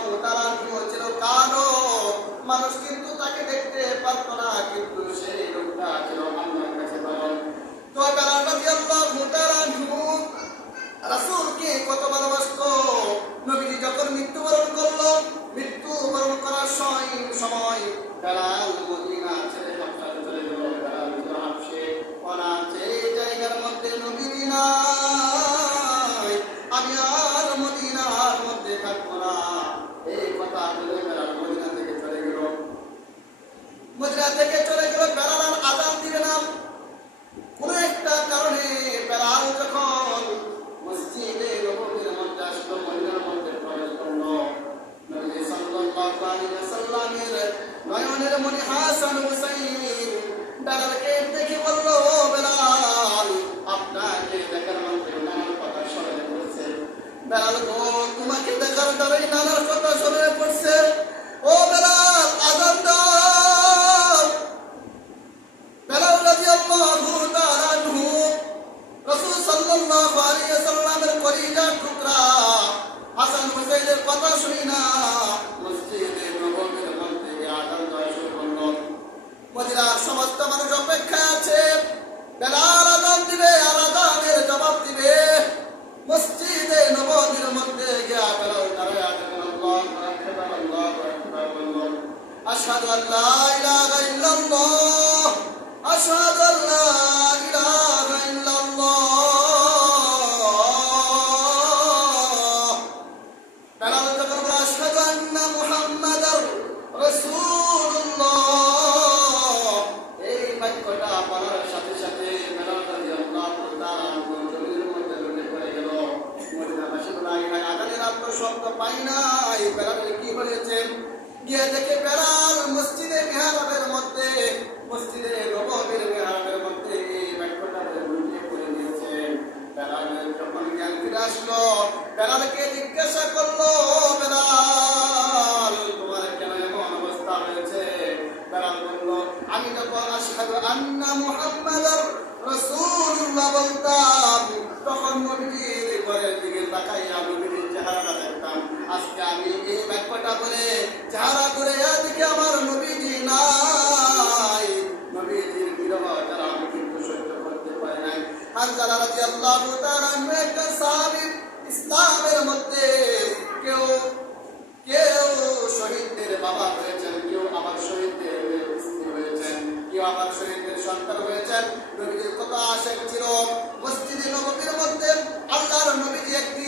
রাদিয়াল্লাহু তাআলা ছিল কালো, মানুষ কিন্তু তাকে দেখতে পারত না, কিন্তু সেই লোকটা ছিল আল্লাহর কাছে ভালো। তো বেলাল রাদিয়াল্লাহু তাআলা রাসূলকে কত ভালোবাসতো। নবীজি যখন মৃত্যুবরণ করলো, মৃত্যুবরণ করার সময় বেলাল মদিনা ছেড়ে হাবশাতে চলে গেল। বেলাল ছিল হাবশে, অনাথে জায়গার মধ্যে নবীজি নাই, আমি আর মদিনার মধ্যে থাকবো না, এই কথা বলে বেলাল মদিনা থেকে চলে গেল। মদিনা থেকে চলে গেল, বেলাল আর আযান দিবে না। কোন একটা কারণে বেলাল যখন মসজিদে নববীর মধ্যে আসলো, মদিনার মধ্যে প্রবেশ করলো, নবী সাল্লাল্লাহু আলাইহি ওয়াসাল্লামের নয়নের মনি হাসান হুসাইন বেলালকে দেখে বলল, ও বেলাল, আপনাকে দেখার মধ্যে নানার কথা স্মরণে পড়ছে। বেলাল গো, তোমাকে দেখার দ্বারাই নানার কথা স্মরণে পড়ছে। ও বেলাল, আযান দাও। বেলাল রাদিয়াল্লাহু তাআলা আনহু রাসূল সাল্লাল্লাহু আলাইহি ওয়াসাল্লামের কলিজার টুকরা হাসান হুসাইনের কথা শুনি না মসজিদে নববীর মধ্যে আযান দেওয়া শুরু করলো। মদিনার সমস্ত মানুষ অপেক্ষায় আছে, বেলাল আযান দিবে আর আযানের জবাব দিবে। মসজিদে নববীর মধ্যে গিয়া বেলাল দাঁড়ায় আছেন, আল্লাহু আকবার, আল্লাহু আকবার বলল, আশহাদু আল্লা ইলাহা ইল্লাল্লাহ, আশহাদু আল্লা ইলাহা ইল্লাল্লাহ। বেলাল যখন বলে, আশহাদু আন্না মুহাম্মাদার রাসূলুল্লাহ, এই বাক্যটা বলার সাথে সাথে বেলাল রাদিয়াল্লাহু তাআলা জমিনের মধ্যে লুটে পড়ে গেল। মদিনাবাসী বলে, আযানের আর তো শব্দ পাই নাই, বেলালের কি হয়েছে? গিয়ে দেখে বেলাল মসজিদে মিহরাবের মধ্যে, মসজিদে নববীর মিহরাবের মধ্যে এই বাক্যটা লুটিয়ে পড়ে গিয়েছে। বেলালের যখন জ্ঞান ফিরে আসলো, বেলালকে জিজ্ঞাসা করলো, বেলাল, তোমার কেন এমন অবস্থা হয়েছে? বেলাল বলল, আমি যখন আশহাদু আন্না মুহাম্মাদার রাসূলুল্লাহ বলতাম, তখন নবীজির ঘরের দিকে তাকাইয়া নবীজির চেহারাটা দেখতাম। আজকে আমি এই বাক্যটা বলে চেহারা করে দেখি আমার নবীজি নাই, নবীজির বিরহ যারা আমি কিন্তু সহ্য করতে পারি নাই। হানজালা রাদিয়াল্লাহু তাআলা একটা সাহাবী, ইসলামের মধ্যে কেউ কেউ শহীদদের বাবা হয়েছেন, কেউ আবার শহীদদের স্ত্রী হয়েছেন, কেউ আবার শহীদদের সন্তান হয়েছেন। নবীজির কত আশেক ছিল, মসজিদে নববীর